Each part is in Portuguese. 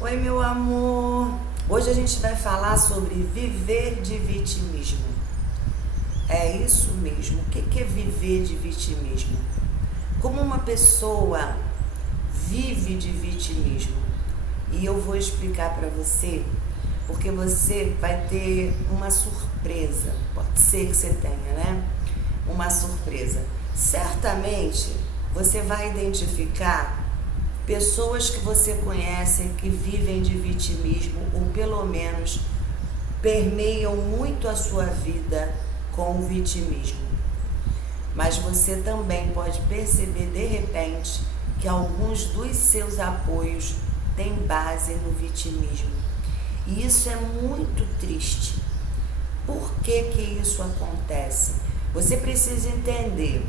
Oi, meu amor. Hoje a gente vai falar sobre viver de vitimismo. É isso mesmo. O que é viver de vitimismo? Como uma pessoa vive de vitimismo? E eu vou explicar para você, porque você vai ter uma surpresa. Pode ser que você tenha, né? Uma surpresa. Certamente você vai identificar pessoas que você conhece que vivem de vitimismo ou pelo menos permeiam muito a sua vida com o vitimismo. Mas você também pode perceber de repente que alguns dos seus apoios têm base no vitimismo. E isso é muito triste. Por que isso acontece? Você precisa entender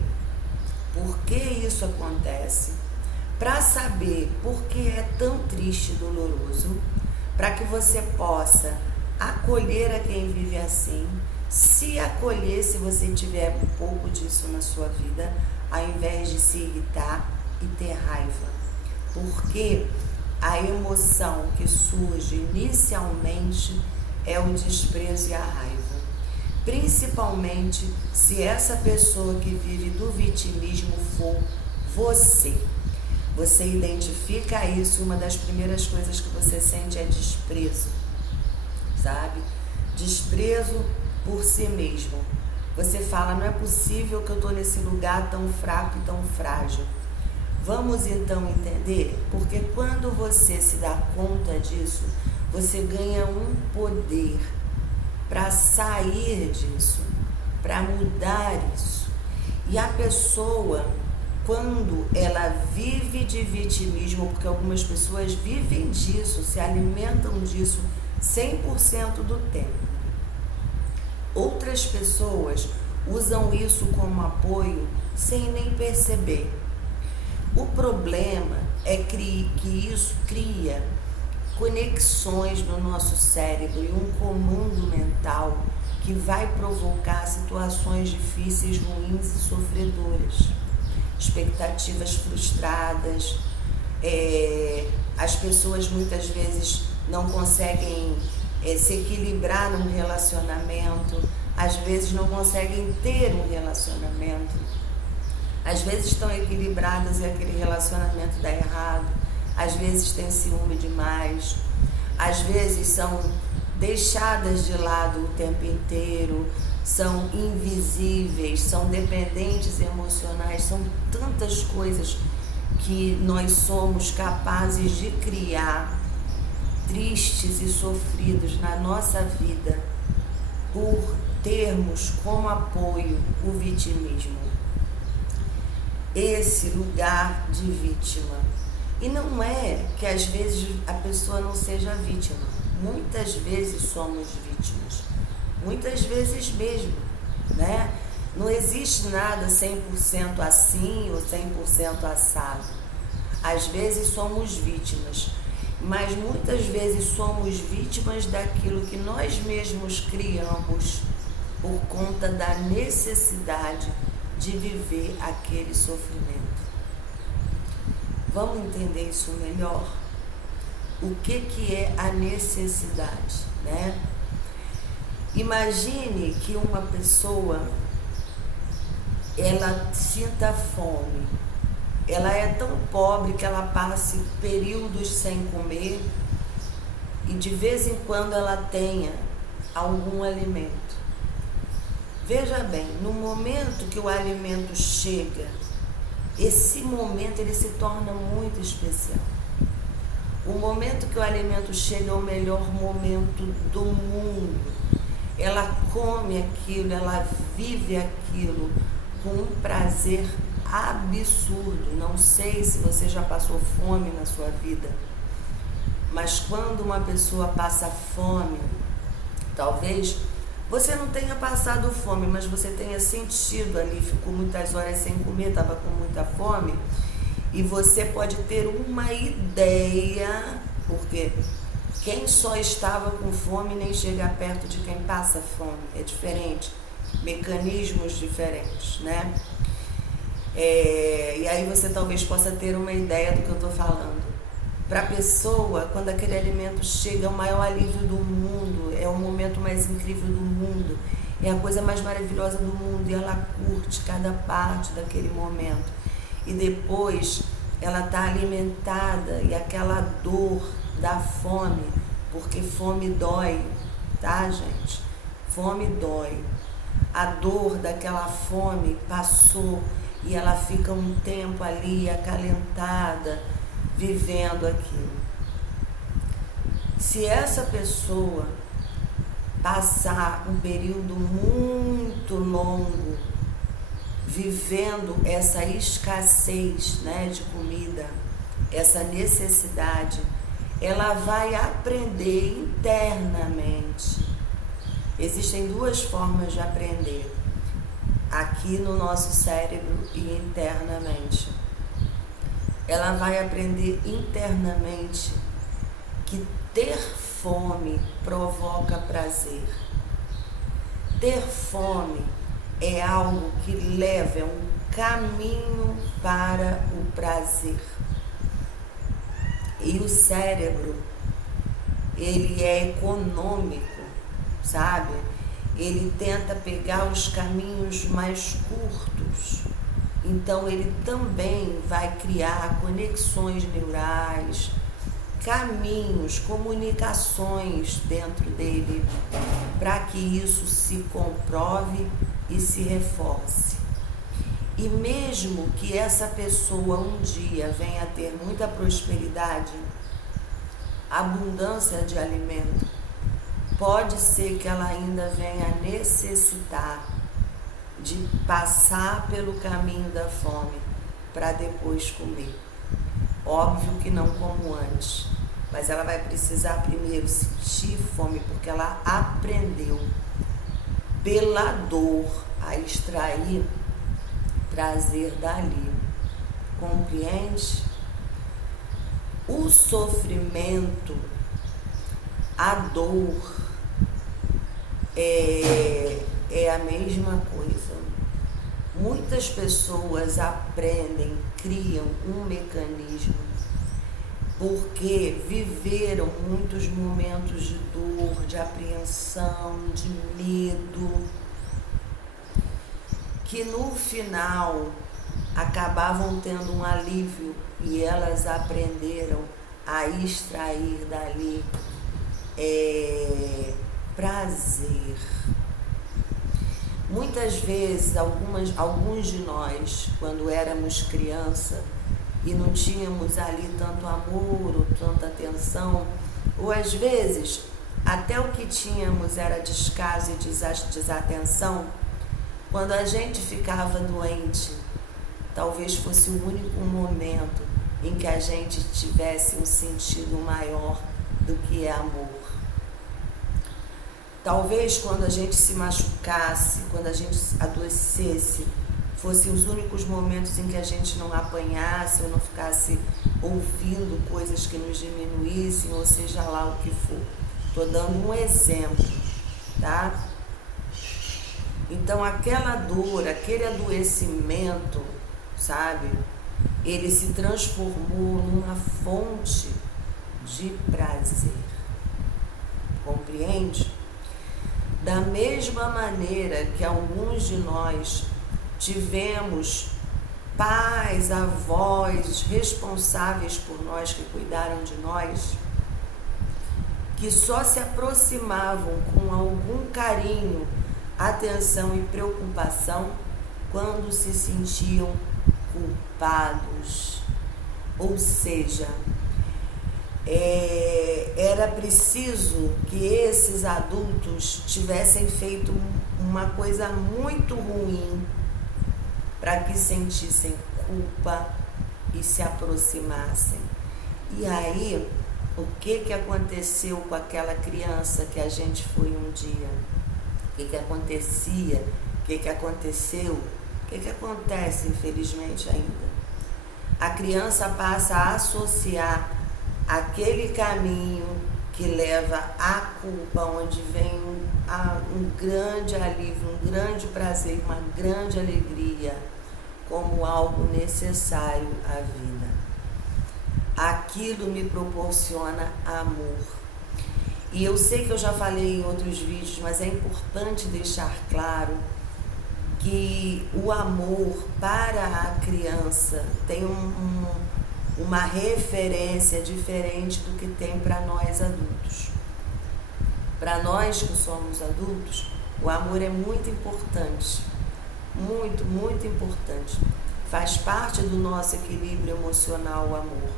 por que isso acontece, para saber por que é tão triste e doloroso, para que você possa acolher a quem vive assim, se acolher se você tiver um pouco disso na sua vida, ao invés de se irritar e ter raiva. Porque a emoção que surge inicialmente é o desprezo e a raiva. Principalmente se essa pessoa que vive do vitimismo for você. Você identifica isso, uma das primeiras coisas que você sente é desprezo, sabe? Desprezo por si mesmo. Você fala, não é possível que eu estou nesse lugar tão fraco e tão frágil. Vamos então entender, porque quando você se dá conta disso, você ganha um poder para sair disso, para mudar isso. E a pessoa, quando ela vive de vitimismo, porque algumas pessoas vivem disso, se alimentam disso 100% do tempo. Outras pessoas usam isso como apoio sem nem perceber. O problema é que isso cria conexões no nosso cérebro e um comando mental que vai provocar situações difíceis, ruins e sofredoras. Expectativas frustradas, as pessoas muitas vezes não conseguem se equilibrar num relacionamento, às vezes não conseguem ter um relacionamento, às vezes estão equilibradas e aquele relacionamento dá errado, às vezes tem ciúme demais, às vezes são deixadas de lado o tempo inteiro, são invisíveis, são dependentes emocionais, são tantas coisas que nós somos capazes de criar, tristes e sofridos na nossa vida, por termos como apoio o vitimismo, esse lugar de vítima. E não é que às vezes a pessoa não seja vítima, muitas vezes somos vítimas. Muitas vezes mesmo, né? Não existe nada 100% assim ou 100% assado. Às vezes somos vítimas, mas muitas vezes somos vítimas daquilo que nós mesmos criamos por conta da necessidade de viver aquele sofrimento. Vamos entender isso melhor? O que é a necessidade, né? Imagine que uma pessoa, ela sinta fome, ela é tão pobre que ela passe períodos sem comer e de vez em quando ela tenha algum alimento. Veja bem, no momento que o alimento chega, esse momento ele se torna muito especial. O momento que o alimento chega é o melhor momento do mundo. Ela come aquilo, ela vive aquilo com um prazer absurdo. Não sei se você já passou fome na sua vida, mas quando uma pessoa passa fome, talvez você não tenha passado fome, mas você tenha sentido ali, ficou muitas horas sem comer, estava com muita fome, e você pode ter uma ideia, porque quem só estava com fome nem chega perto de quem passa fome, é diferente, mecanismos diferentes, né? E aí você talvez possa ter uma ideia do que eu estou falando. Para a pessoa, quando aquele alimento chega, é o maior alívio do mundo, é o momento mais incrível do mundo, é a coisa mais maravilhosa do mundo, e ela curte cada parte daquele momento. E depois ela está alimentada, e aquela dor da fome, porque fome dói, tá, gente? Fome dói. A dor daquela fome passou e ela fica um tempo ali acalentada, vivendo aquilo. Se essa pessoa passar um período muito longo vivendo essa escassez, né, de comida, essa necessidade, ela vai aprender internamente. Existem duas formas de aprender, aqui no nosso cérebro e internamente. Ela vai aprender internamente que ter fome provoca prazer. Ter fome é algo que leva um caminho para o prazer. E o cérebro, ele é econômico, sabe? Ele tenta pegar os caminhos mais curtos. Então ele também vai criar conexões neurais, caminhos, comunicações dentro dele, para que isso se comprove e se reforce. E mesmo que essa pessoa um dia venha a ter muita prosperidade, abundância de alimento, pode ser que ela ainda venha a necessitar de passar pelo caminho da fome para depois comer. Óbvio que não como antes, mas ela vai precisar primeiro sentir fome, porque ela aprendeu pela dor a extrair prazer dali. Compreende? O sofrimento, a dor é a mesma coisa. Muitas pessoas aprendem, criam um mecanismo porque viveram muitos momentos de dor, de apreensão, de medo, que no final acabavam tendo um alívio e elas aprenderam a extrair dali prazer. Muitas vezes, alguns de nós, quando éramos criança e não tínhamos ali tanto amor ou tanta atenção, ou às vezes até o que tínhamos era descaso e desatenção, quando a gente ficava doente, talvez fosse o único momento em que a gente tivesse um sentido maior do que é amor. Talvez quando a gente se machucasse, quando a gente adoecesse, fossem os únicos momentos em que a gente não apanhasse ou não ficasse ouvindo coisas que nos diminuíssem, ou seja lá o que for. Estou dando um exemplo, tá? Então aquela dor, aquele adoecimento, sabe? Ele se transformou numa fonte de prazer. Compreende? Da mesma maneira que alguns de nós tivemos pais, avós responsáveis por nós, que cuidaram de nós, que só se aproximavam com algum carinho, atenção e preocupação quando se sentiam culpados. Ou seja, era preciso que esses adultos tivessem feito uma coisa muito ruim para que sentissem culpa e se aproximassem. E aí, o que aconteceu com aquela criança que a gente foi um dia? O que acontecia? O que aconteceu? O que acontece, infelizmente, ainda? A criança passa a associar aquele caminho que leva à culpa, onde vem um grande alívio, um grande prazer, uma grande alegria, como algo necessário à vida. aquilo me proporciona amor. E eu sei que eu já falei em outros vídeos, mas é importante deixar claro que o amor para a criança tem uma referência diferente do que tem para nós adultos. Para nós que somos adultos, o amor é muito importante, muito, muito importante. Faz parte do nosso equilíbrio emocional o amor.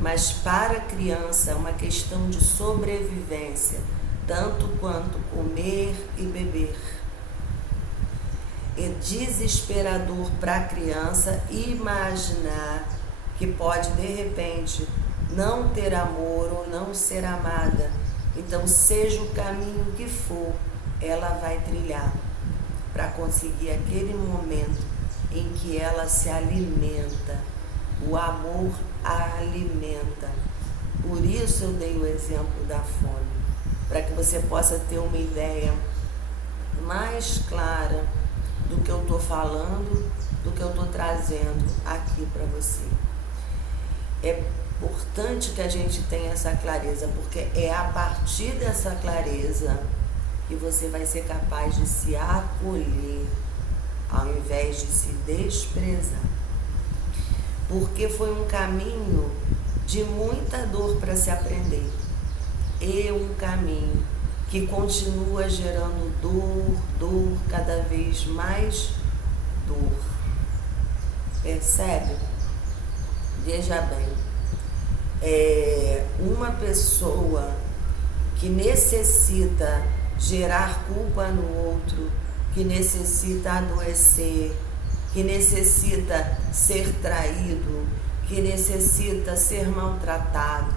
Mas para a criança é uma questão de sobrevivência, tanto quanto comer e beber. É desesperador para a criança imaginar que pode, de repente, não ter amor ou não ser amada. Então, seja o caminho que for, ela vai trilhar para conseguir aquele momento em que ela se alimenta. O amor a alimenta. Por isso eu dei o exemplo da fome, para que você possa ter uma ideia mais clara do que eu estou falando, do que eu estou trazendo aqui para você. É importante que a gente tenha essa clareza, porque é a partir dessa clareza que você vai ser capaz de se acolher, ao invés de se desprezar. Porque foi um caminho de muita dor para se aprender. E um caminho que continua gerando dor, cada vez mais dor. Percebe? Veja bem, uma pessoa que necessita gerar culpa no outro, que necessita adoecer, que necessita ser traído, que necessita ser maltratado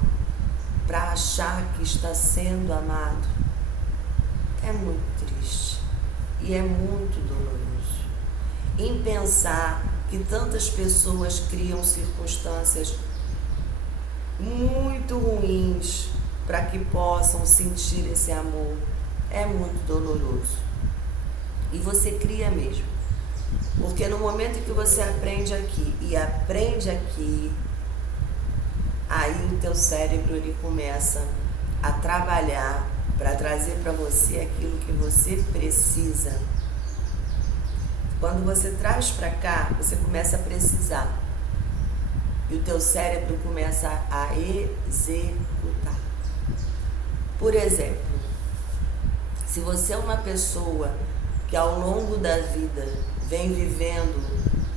para achar que está sendo amado, é muito triste e é muito doloroso. Em pensar que tantas pessoas criam circunstâncias muito ruins para que possam sentir esse amor, é muito doloroso. E você cria mesmo. Porque no momento que você aprende aqui e aprende aqui, aí o teu cérebro ele começa a trabalhar para trazer para você aquilo que você precisa. Quando você traz para cá, você começa a precisar. E o teu cérebro começa a executar. Por exemplo, se você é uma pessoa que ao longo da vida vem vivendo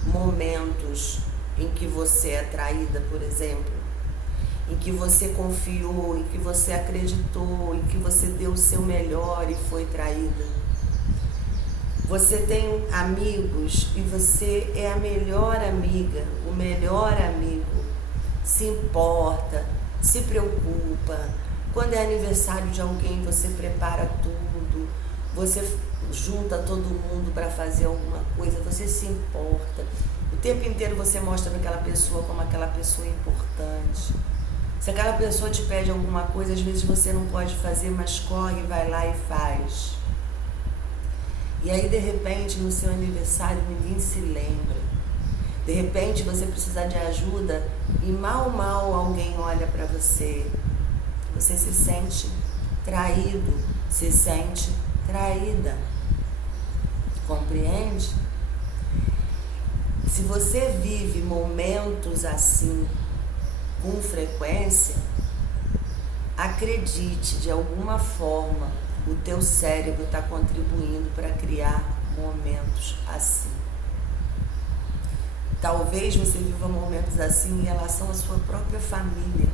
momentos em que você é traída, por exemplo, em que você confiou, em que você acreditou, em que você deu o seu melhor e foi traída. Você tem amigos e você é a melhor amiga, o melhor amigo, se importa, se preocupa. Quando é aniversário de alguém, você prepara tudo, você junta todo mundo para fazer alguma coisa, você se importa. O tempo inteiro você mostra para aquela pessoa como aquela pessoa é importante. Se aquela pessoa te pede alguma coisa, às vezes você não pode fazer, mas corre, vai lá e faz. E aí, de repente, no seu aniversário, ninguém se lembra. De repente, você precisa de ajuda e mal alguém olha para você. Você se sente traído, se sente traída. Compreende? Se você vive momentos assim com frequência, acredite, de alguma forma o teu cérebro está contribuindo para criar momentos assim. Talvez você viva momentos assim em relação à sua própria família,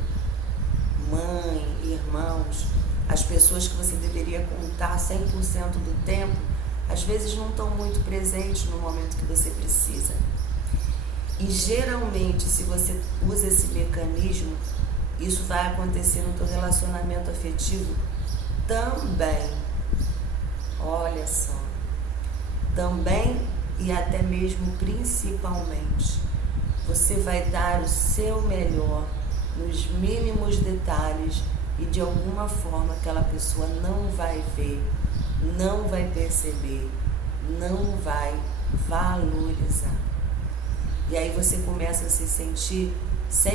mãe, irmãos, as pessoas que você deveria contar 100% do tempo, às vezes não estão muito presentes no momento que você precisa. E geralmente, se você usa esse mecanismo, isso vai acontecer no teu relacionamento afetivo também. Olha só. Também e até mesmo principalmente. Você vai dar o seu melhor nos mínimos detalhes e de alguma forma aquela pessoa não vai ver, não vai perceber, não vai valorizar. E aí você começa a se sentir 100%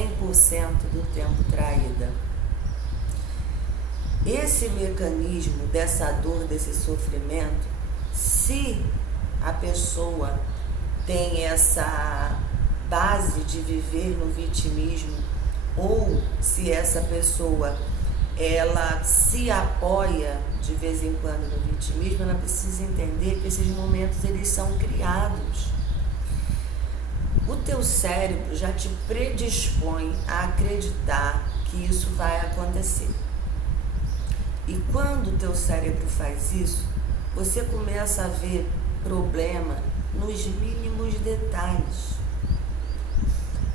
do tempo traída. Esse mecanismo dessa dor, desse sofrimento, se a pessoa tem essa base de viver no vitimismo, ou se essa pessoa ela se apoia de vez em quando no vitimismo, ela precisa entender que esses momentos eles são criados. O teu cérebro já te predispõe a acreditar que isso vai acontecer. E quando o teu cérebro faz isso, você começa a ver problema nos mínimos detalhes.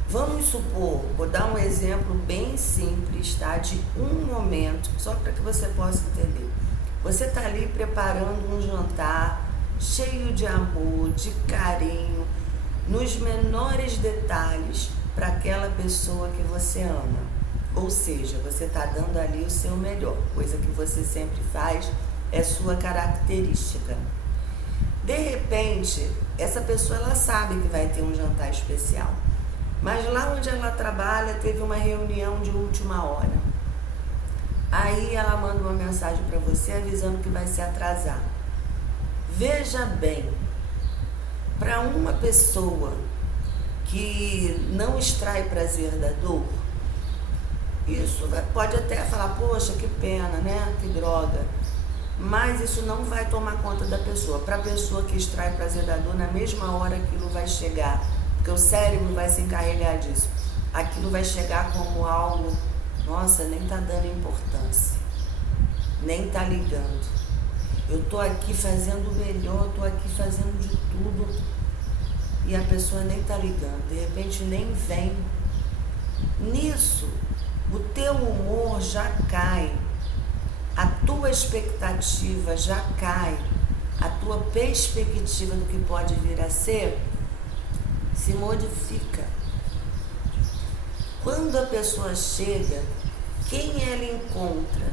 Vamos supor, vou dar um exemplo bem simples, tá? De um momento, só para que você possa entender. Você está ali preparando um jantar cheio de amor, de carinho, nos menores detalhes para aquela pessoa que você ama. Ou seja, você está dando ali o seu melhor, coisa que você sempre faz, é sua característica. De repente, essa pessoa ela sabe que vai ter um jantar especial, mas lá onde ela trabalha teve uma reunião de última hora. Aí ela manda uma mensagem para você avisando que vai se atrasar. Veja bem, para uma pessoa que não extrai prazer da dor, isso pode até falar, poxa, que pena, né? Que droga. Mas isso não vai tomar conta da pessoa. Para a pessoa que extrai prazer da dor, na mesma hora aquilo vai chegar, porque o cérebro vai se encarregar disso. Aquilo vai chegar como algo, nossa, nem tá dando importância, nem tá ligando. Eu tô aqui fazendo o melhor, tô aqui fazendo de tudo e a pessoa nem tá ligando, de repente nem vem. Nisso, o teu humor já cai, a tua expectativa já cai, a tua perspectiva do que pode vir a ser se modifica. Quando a pessoa chega, quem ela encontra?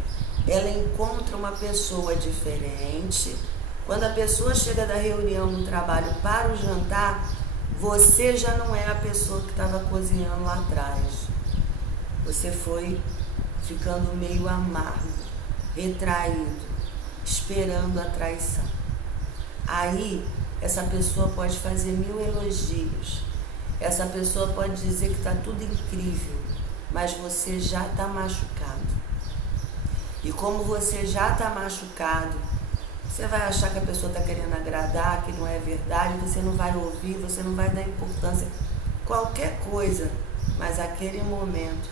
Ela encontra uma pessoa diferente. Quando a pessoa chega da reunião no trabalho para o jantar, você já não é a pessoa que estava cozinhando lá atrás. Você foi ficando meio amargo, retraído, esperando a traição. Aí, essa pessoa pode fazer 1000 elogios. Essa pessoa pode dizer que está tudo incrível, mas você já está machucado. E como você já está machucado, você vai achar que a pessoa está querendo agradar, que não é verdade, você não vai ouvir, você não vai dar importância, qualquer coisa, mas aquele momento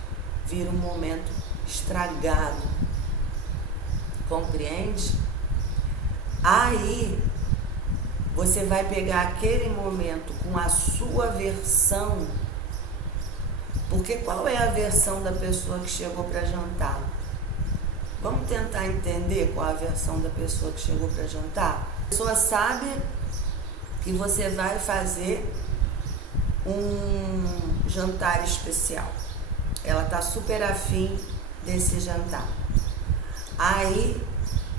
vira um momento estragado. Compreende? Aí você vai pegar aquele momento com a sua versão, porque qual é a versão da pessoa que chegou para jantar? Vamos tentar entender qual a versão da pessoa que chegou para jantar? A pessoa sabe que você vai fazer um jantar especial. Ela está super afim desse jantar. Aí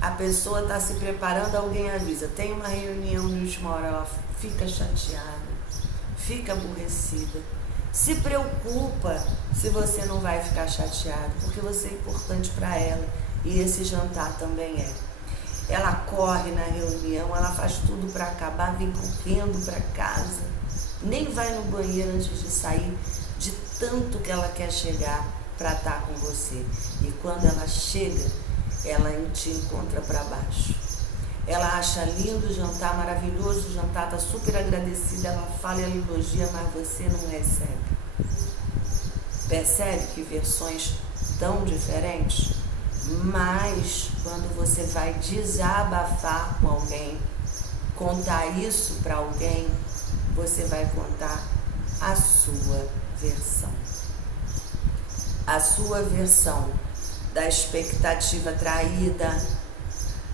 a pessoa está se preparando, alguém avisa, tem uma reunião de última hora, ela fica chateada, fica aborrecida, se preocupa se você não vai ficar chateado, porque você é importante para ela e esse jantar também é. Ela corre na reunião, ela faz tudo para acabar, vem correndo para casa, nem vai no banheiro antes de sair, de tanto que ela quer chegar para estar com você. E quando ela chega, ela te encontra para baixo. Ela acha lindo o jantar, maravilhoso o jantar, está super agradecida, ela fala e ela elogia, mas você não recebe. Percebe que versões tão diferentes? Mas quando você vai desabafar com alguém, contar isso para alguém, você vai contar a sua versão. A sua versão da expectativa traída,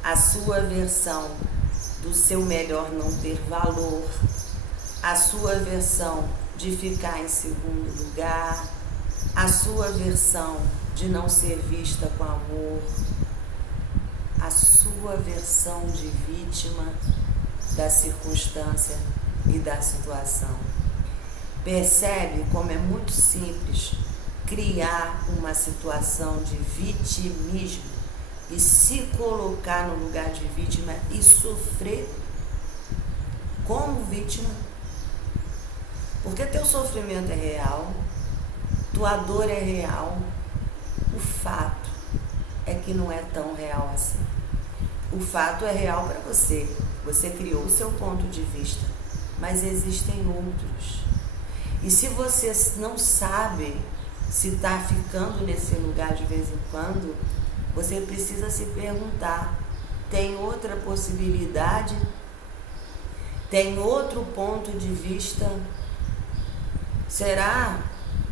a sua versão do seu melhor não ter valor, a sua versão de ficar em segundo lugar, a sua versão de não ser vista com amor, a sua versão de vítima da circunstância e da situação. Percebe como é muito simples criar uma situação de vitimismo e se colocar no lugar de vítima e sofrer como vítima? Porque teu sofrimento é real, tua dor é real, o fato é que não é tão real assim. O fato é real para você, você criou o seu ponto de vista, mas existem outros. E se você não sabe se está ficando nesse lugar de vez em quando, você precisa se perguntar, tem outra possibilidade? Tem outro ponto de vista? Será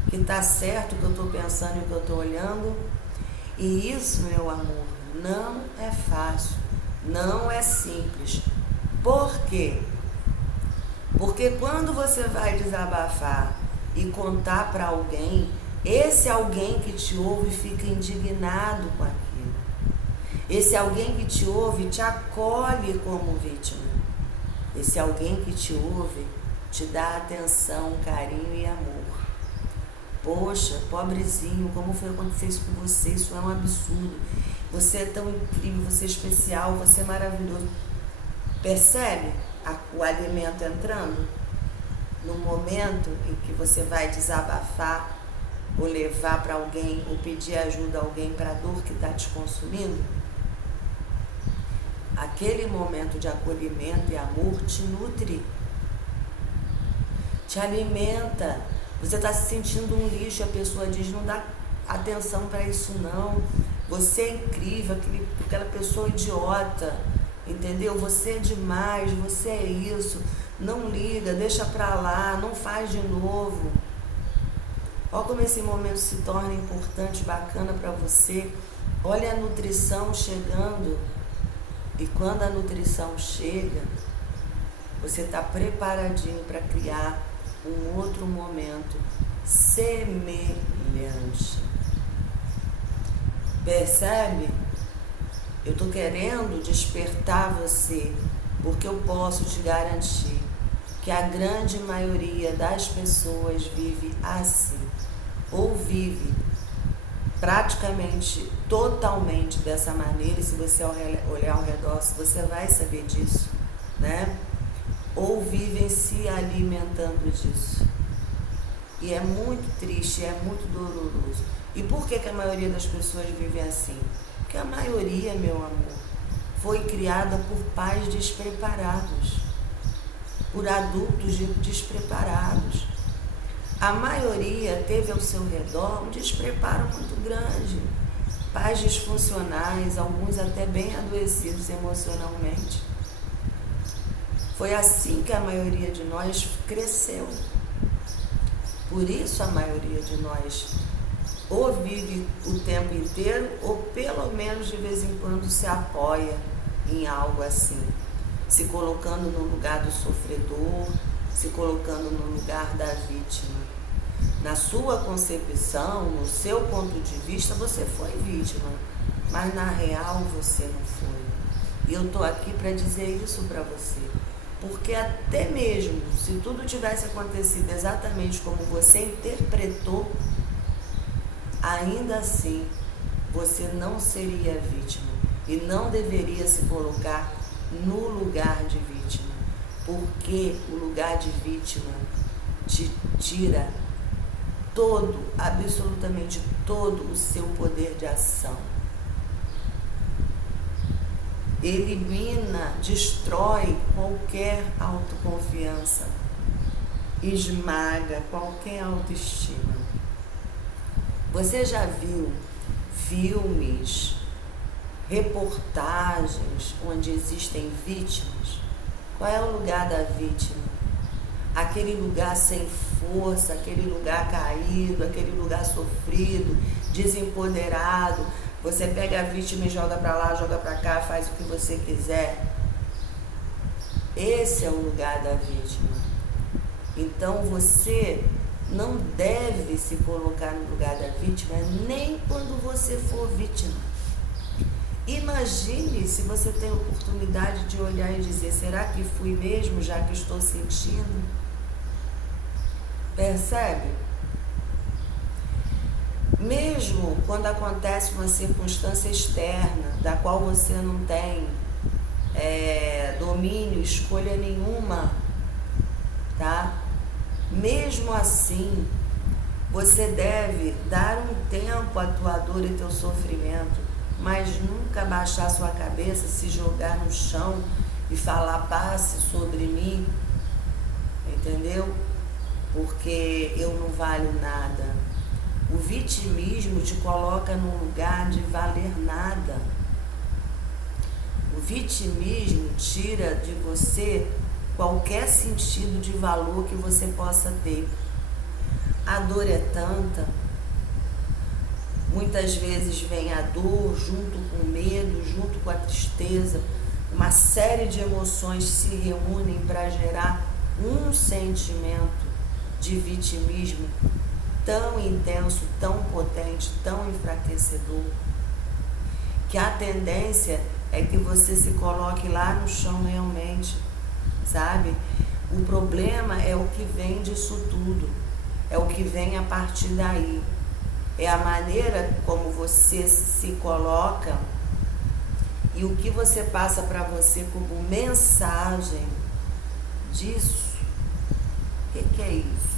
que está certo o que eu estou pensando e o que eu estou olhando? E isso, meu amor, não é fácil, não é simples. Por quê? Porque quando você vai desabafar e contar para alguém, esse alguém que te ouve fica indignado com aquilo. Esse alguém que te ouve te acolhe como vítima. Esse alguém que te ouve te dá atenção, carinho e amor. Poxa, pobrezinho, como foi acontecer isso com você? Isso é um absurdo. Você é tão incrível, você é especial, você é maravilhoso. Percebe o alimento entrando? No momento em que você vai desabafar, ou levar para alguém, ou pedir ajuda a alguém para a dor que está te consumindo, aquele momento de acolhimento e amor te nutre, te alimenta. Você está se sentindo um lixo, a pessoa diz, não dá atenção para isso não, você é incrível, aquela pessoa idiota, entendeu? Você é demais, você é isso, não liga, deixa para lá, não faz de novo. Olha como esse momento se torna importante, bacana para você. Olha a nutrição chegando. E quando a nutrição chega, você está preparadinho para criar um outro momento semelhante. Percebe? Eu estou querendo despertar você, porque eu posso te garantir que a grande maioria das pessoas vive assim, ou vive praticamente totalmente dessa maneira, e se você olhar ao redor, você vai saber disso, né? Ou vivem se alimentando disso. E é muito triste, é muito doloroso. E por que a maioria das pessoas vivem assim? Porque a maioria, meu amor, foi criada por pais despreparados, por adultos despreparados. A maioria teve ao seu redor um despreparo muito grande. Pais disfuncionais, alguns até bem adoecidos emocionalmente. Foi assim que a maioria de nós cresceu. Por isso a maioria de nós ou vive o tempo inteiro, ou pelo menos de vez em quando se apoia em algo assim, se colocando no lugar do sofredor, se colocando no lugar da vítima. Na sua concepção, no seu ponto de vista, você foi vítima, mas na real você não foi. E eu estou aqui para dizer isso para você, porque até mesmo se tudo tivesse acontecido exatamente como você interpretou, ainda assim você não seria vítima e não deveria se colocar no lugar de vítima, porque o lugar de vítima te tira todo, absolutamente todo o seu poder de ação. Elimina, destrói qualquer autoconfiança, esmaga qualquer autoestima. Você já viu filmes, reportagens onde existem vítimas? Qual é o lugar da vítima? Aquele lugar sem força, aquele lugar caído, aquele lugar sofrido, desempoderado. Você pega a vítima e joga para lá, joga para cá, faz o que você quiser. Esse é o lugar da vítima. Então você não deve se colocar no lugar da vítima nem quando você for vítima. Imagine se você tem a oportunidade de olhar e dizer, será que fui mesmo, já que estou sentindo? Percebe? Mesmo quando acontece uma circunstância externa, da qual você não tem domínio, escolha nenhuma, tá? Mesmo assim, você deve dar um tempo à tua dor e teu sofrimento, mas nunca baixar sua cabeça, se jogar no chão e falar passe sobre mim, entendeu? Porque eu não valho nada. O vitimismo te coloca num lugar de valer nada. O vitimismo tira de você qualquer sentido de valor que você possa ter. A dor é tanta, muitas vezes vem a dor junto com o medo, junto com a tristeza, uma série de emoções se reúnem para gerar um sentimento de vitimismo tão intenso, tão potente, tão enfraquecedor, que a tendência é que você se coloque lá no chão realmente, sabe? O problema é o que vem disso tudo, é o que vem a partir daí, é a maneira como você se coloca e o que você passa para você como mensagem disso. O que é isso?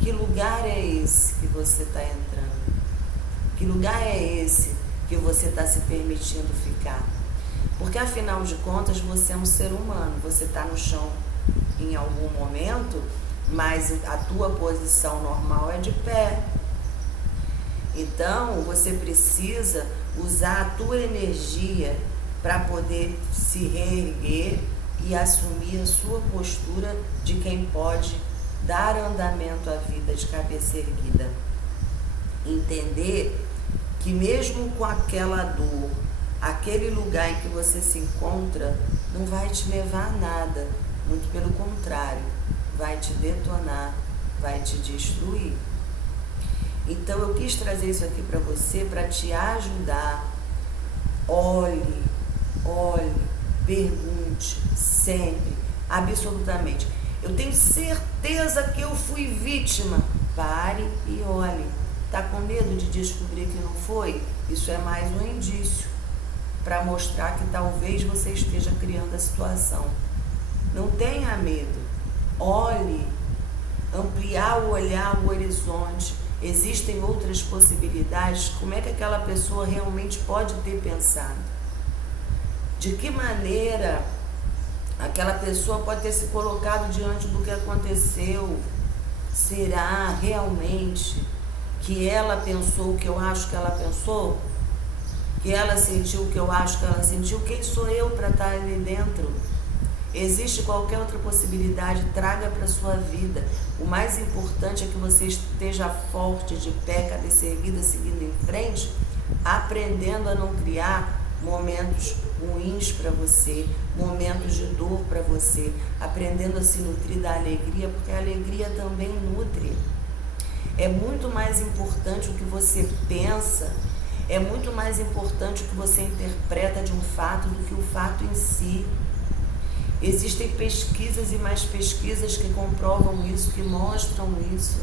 Que lugar é esse que você está entrando? Que lugar é esse que você está se permitindo ficar? Porque afinal de contas você é um ser humano, você está no chão em algum momento, mas a tua posição normal é de pé. Então você precisa usar a tua energia para poder se reerguer e assumir a sua postura de quem pode dar andamento à vida de cabeça erguida. Entender que mesmo com aquela dor, aquele lugar em que você se encontra não vai te levar a nada, muito pelo contrário, vai te detonar, vai te destruir. Então eu quis trazer isso aqui para você, para te ajudar. Olhe, pergunte, sempre, absolutamente. Eu tenho certeza que eu fui vítima. Pare e olhe. Está com medo de descobrir que não foi? Isso é mais um indício para mostrar que talvez você esteja criando a situação. Não tenha medo. Olhe, ampliar o olhar, o horizonte. Existem outras possibilidades. Como é que aquela pessoa realmente pode ter pensado? De que maneira aquela pessoa pode ter se colocado diante do que aconteceu? Será realmente que ela pensou o que eu acho que ela pensou? Que ela sentiu o que eu acho que ela sentiu? Quem sou eu para estar ali dentro? Existe qualquer outra possibilidade, traga para a sua vida. O mais importante é que você esteja forte, de pé, cabeça erguida, seguindo em frente, aprendendo a não criar momentos ruins para você, momentos de dor para você, aprendendo a se nutrir da alegria, porque a alegria também nutre. É muito mais importante o que você pensa, é muito mais importante o que você interpreta de um fato do que o fato em si. Existem pesquisas e mais pesquisas que comprovam isso, que mostram isso,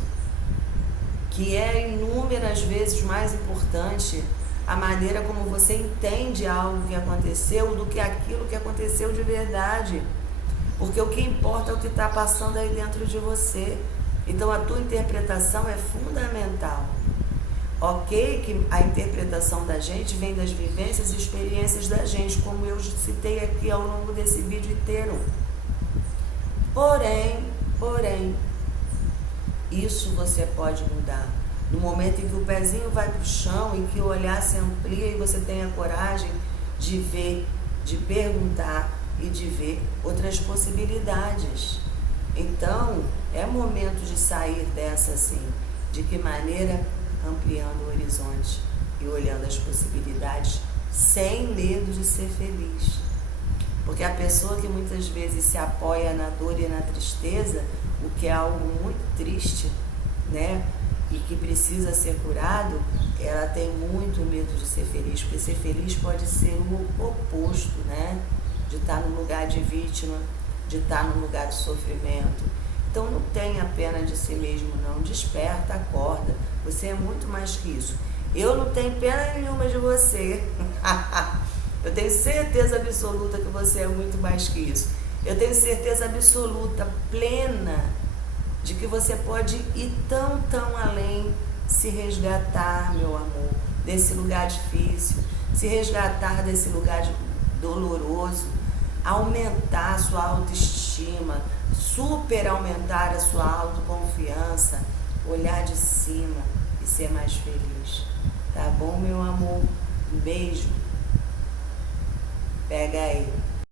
que é inúmeras vezes mais importante a maneira como você entende algo que aconteceu do que aquilo que aconteceu de verdade. Porque o que importa é o que está passando aí dentro de você. Então a tua interpretação é fundamental. Ok que a interpretação da gente vem das vivências e experiências da gente, como eu citei aqui ao longo desse vídeo inteiro. Porém, isso você pode mudar. No momento em que o pezinho vai para o chão, em que o olhar se amplia e você tem a coragem de ver, de perguntar e de ver outras possibilidades. Então, é momento de sair dessa assim. De que maneira? Ampliando o horizonte e olhando as possibilidades sem medo de ser feliz. Porque a pessoa que muitas vezes se apoia na dor e na tristeza, o que é algo muito triste, né? E que precisa ser curado, ela tem muito medo de ser feliz, porque ser feliz pode ser o oposto, né? De estar no lugar de vítima, de estar no lugar de sofrimento. Então não tenha pena de si mesmo não, desperta, acorda, você é muito mais que isso. Eu não tenho pena nenhuma de você, eu tenho certeza absoluta que você é muito mais que isso. Eu tenho certeza absoluta, plena, de que você pode ir tão, tão além, se resgatar, meu amor, desse lugar difícil, se resgatar desse lugar doloroso, aumentar a sua autoestima, super aumentar a sua autoconfiança, olhar de cima e ser mais feliz. Tá bom, meu amor? Um beijo. Pega aí.